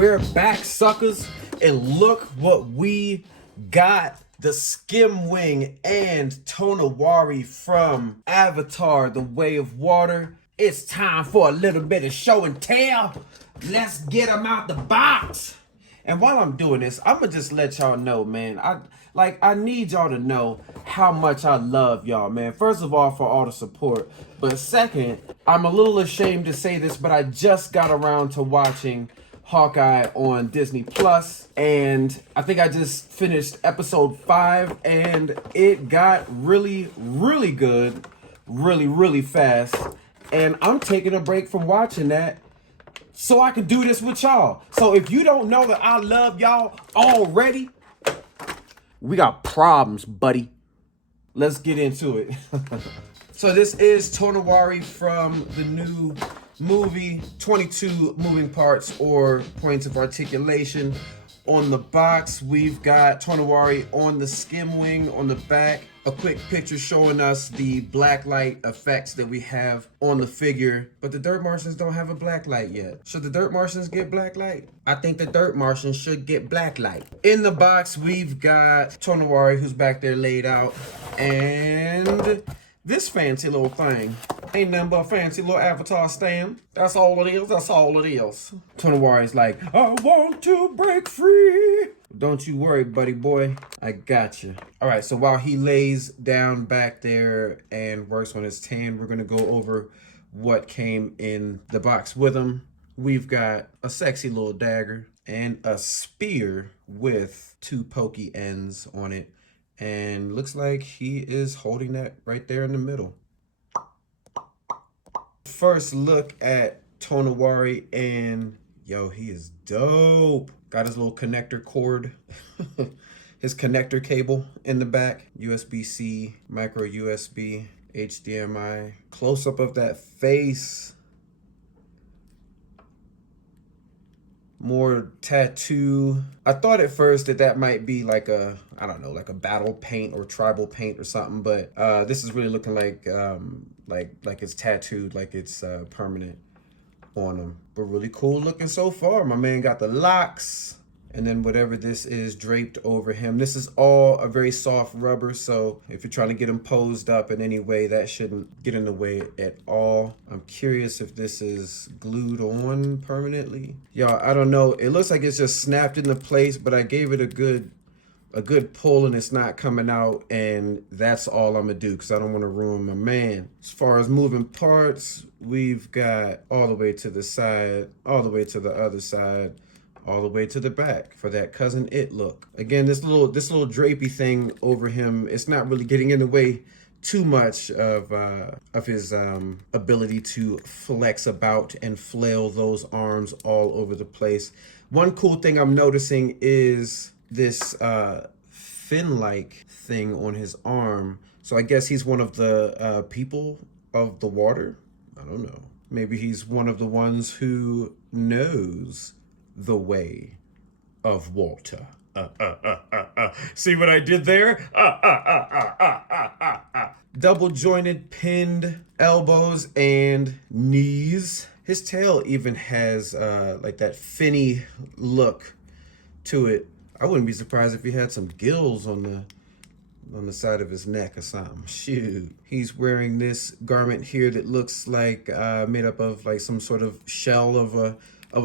We're back, suckers, and look what we got. The Skimwing and Tonowari from Avatar, The Way of Water. It's time for a little bit of show and tell. Let's get them out the box. And while I'm doing this, I'm gonna just let y'all know, man. I need y'all to know how much I love y'all, man. First of all, for all the support. But second, I'm a little ashamed to say this, but I just got around to watching Hawkeye on Disney Plus, and I think I just finished episode 5, and it got really good, really fast. And I'm taking a break from watching that so I can do this with y'all. So if you don't know that I love y'all already, we got problems, buddy. Let's get into it. So this is Tonowari from the new movie, 22 moving parts or points of articulation. On the box, we've got Tonowari on the Skimwing on the back. A quick picture showing us the black light effects that we have on the figure. But the Dirt Martians don't have a black light yet. Should the Dirt Martians get black light? I think the Dirt Martians should get black light. In the box, we've got Tonowari, who's back there laid out. And this fancy little thing ain't nothing but a fancy little Avatar stand. That's all it is. That's all it is. Tonowari's like, I want to break free. Don't you worry, buddy boy. I got you. All right, so while he lays down back there and works on his tan, we're going to go over what came in the box with him. We've got a sexy little dagger and a spear with 2 pokey ends on it. And looks like he is holding that right there in the middle. First look at Tonowari, and yo, he is dope. Got his little connector cord, his connector cable in the back, USB-C, micro USB, HDMI. Close up of that face. More tattoo. I thought at first that might be like a, I don't know, like a battle paint or tribal paint or something, but this is really looking like it's tattooed, like it's permanent on him. But really cool looking so far. My man got the locks, and then whatever this is draped over him. This is all a very soft rubber, so if you're trying to get him posed up in any way, that shouldn't get in the way at all. I'm curious if this is glued on permanently. Y'all, I don't know. It looks like it's just snapped into place, but I gave it a good pull and it's not coming out, and that's all I'm gonna do because I don't want to ruin my man. As far as moving parts, we've got all the way to the side, all the way to the other side, all the way to the back for that Cousin It look. Again, this little drapey thing over him, it's not really getting in the way too much of his ability to flex about and flail those arms all over the place. One cool thing I'm noticing is this fin-like thing on his arm. So I guess he's one of the people of the water. I don't know. Maybe he's one of the ones who knows the way of water. See what I did there? Double jointed pinned elbows and knees. His tail even has like that finny look to it. I wouldn't be surprised if he had some gills on the side of his neck or something. Shoot. He's wearing this garment here that looks like made up of like some sort of shell of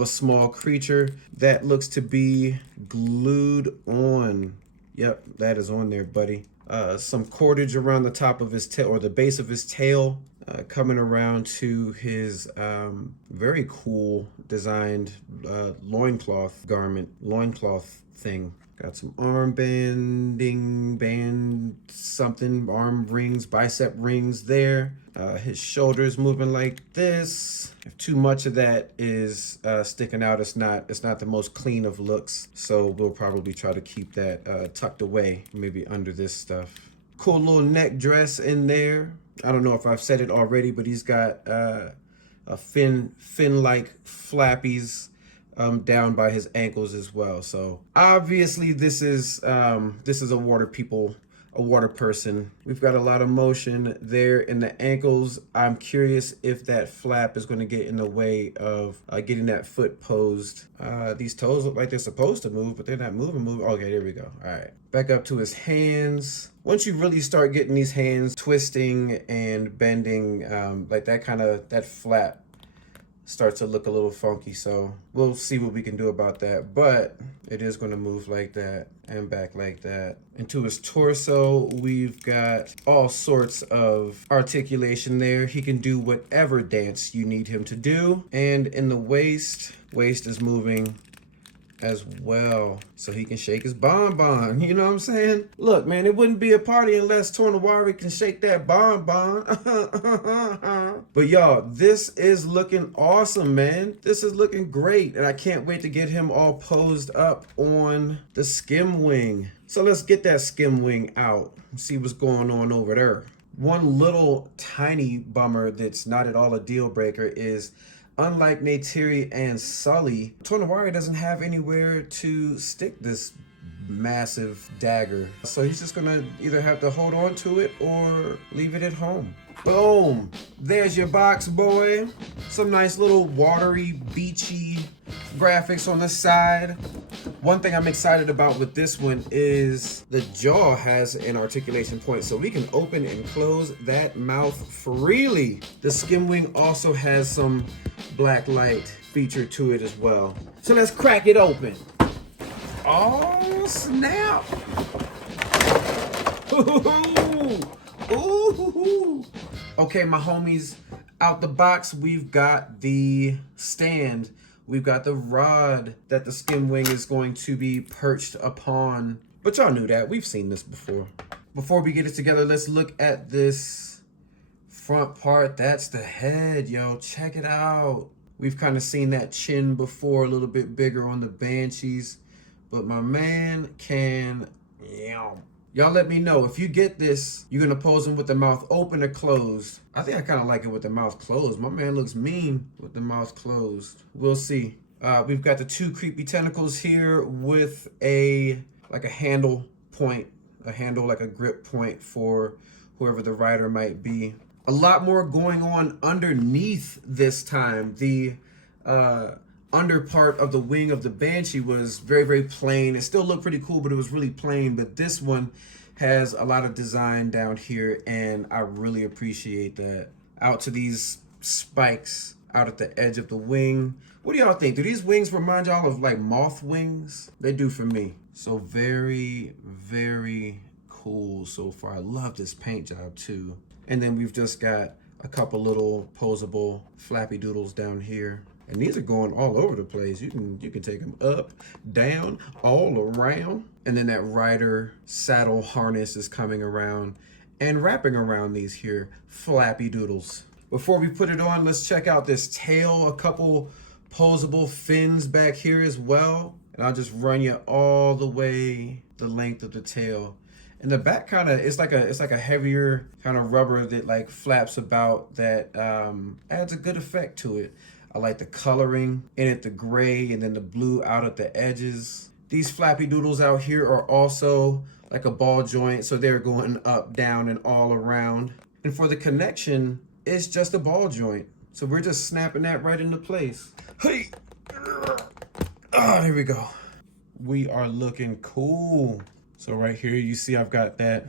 a small creature that looks to be glued on. Yep, that is on there, buddy. Some cordage around the top of his tail, or the base of his tail, coming around to his very cool designed loincloth garment, loincloth thing. Got some arm something, arm rings, bicep rings there. His shoulders moving like this. If too much of that is sticking out, it's not the most clean of looks. So we'll probably try to keep that tucked away, maybe under this stuff. Cool little neck dress in there. I don't know if I've said it already, but he's got a fin-like flappies down by his ankles as well. So obviously this is a water people a water person. We've got a lot of motion there in the ankles. I'm curious if that flap is going to get in the way of getting that foot posed. These toes look like they're supposed to move, but they're not moving. Okay, there we go. All right, back up to his hands. Once you really start getting these hands twisting and bending, like that flap starts to look a little funky, so we'll see what we can do about that. But it is going to move like that and back like that. Into his torso, we've got all sorts of articulation there. He can do whatever dance you need him to do. And in the waist is moving as well, so he can shake his bonbon. You know what I'm saying? Look, man, it wouldn't be a party unless Tonowari can shake that bonbon. But y'all, this is looking awesome, man. This is looking great, and I can't wait to get him all posed up on the Skimwing. So let's get that Skimwing out and see what's going on over there. One little tiny bummer that's not at all a deal breaker is, unlike Neytiri and Sully, Tonowari doesn't have anywhere to stick this massive dagger. So he's just gonna either have to hold on to it or leave it at home. Boom! There's your box, boy. Some nice little watery, beachy graphics on the side. One thing I'm excited about with this one is the jaw has an articulation point, so we can open and close that mouth freely. The Skimwing also has some black light feature to it as well. So let's crack it open. Oh, snap! Ooh, ooh. Okay, my homies, out the box, we've got the stand. We've got the rod that the Skimwing is going to be perched upon. But y'all knew that. We've seen this before. Before we get it together, let's look at this front part. That's the head, yo. Check it out. We've kind of seen that chin before, a little bit bigger on the Banshees. But my man can... Y'all let me know, if you get this, you're going to pose him with the mouth open or closed. I think I kind of like it with the mouth closed. My man looks mean with the mouth closed. We'll see. We've got the two creepy tentacles here with a handle point, like a grip point for whoever the rider might be. A lot more going on underneath this time. The under part of the wing of the Banshee was very, very plain. It still looked pretty cool, but it was really plain. But this one has a lot of design down here, and I really appreciate that. Out to these spikes out at the edge of the wing. What do y'all think? Do these wings remind y'all of like moth wings? They do for me. So very, very cool so far. I love this paint job too. And then we've just got a couple little posable flappy doodles down here. And these are going all over the place. You can take them up, down, all around. And then that rider saddle harness is coming around and wrapping around these here flappy doodles. Before we put it on, let's check out this tail. A couple posable fins back here as well. And I'll just run you all the way the length of the tail. And the back it's like a heavier kind of rubber that like flaps about that adds a good effect to it. I like the coloring in it, the gray and then the blue out at the edges. These flappy doodles out here are also like a ball joint, so they're going up, down, and all around. And for the connection, it's just a ball joint. So we're just snapping that right into place. Hey! Oh, there we go. We are looking cool. So right here, you see I've got that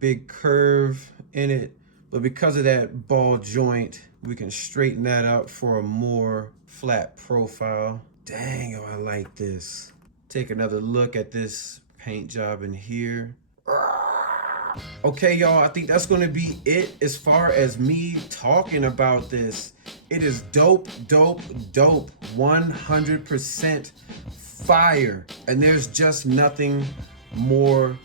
big curve in it. But because of that ball joint, we can straighten that out for a more flat profile. Dang, oh, I like this. Take another look at this paint job in here. Okay, y'all, I think that's gonna be it as far as me talking about this. It is dope, dope, dope. 100% fire. And there's just nothing more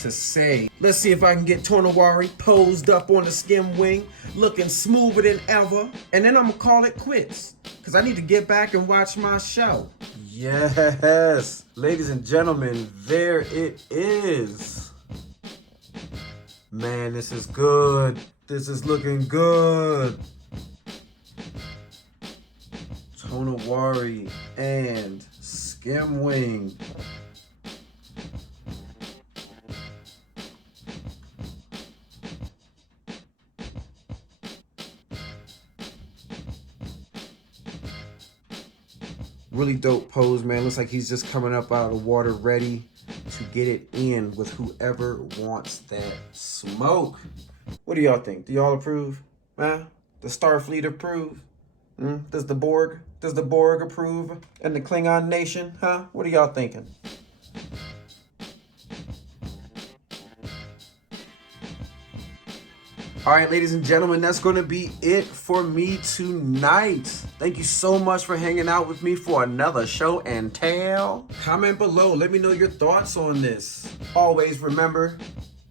to say. Let's see if I can get Tonowari posed up on the Skimwing, looking smoother than ever. And then I'm gonna call it quits, because I need to get back and watch my show. Yes, ladies and gentlemen, there it is. Man, this is good. This is looking good. Tonowari and Skimwing. Really dope pose, man. Looks like he's just coming up out of the water ready to get it in with whoever wants that smoke. What do y'all think? Do y'all approve? Huh? The Starfleet approve? Does the Borg approve? And the Klingon Nation? Huh? What are y'all thinking? All right, ladies and gentlemen, that's going to be it for me tonight. Thank you so much for hanging out with me for another show and tell. Comment below. Let me know your thoughts on this. Always remember,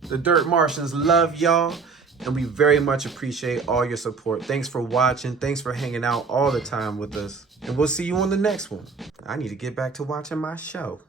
the Dirt Martians love y'all, and we very much appreciate all your support. Thanks for watching. Thanks for hanging out all the time with us. And we'll see you on the next one. I need to get back to watching my show.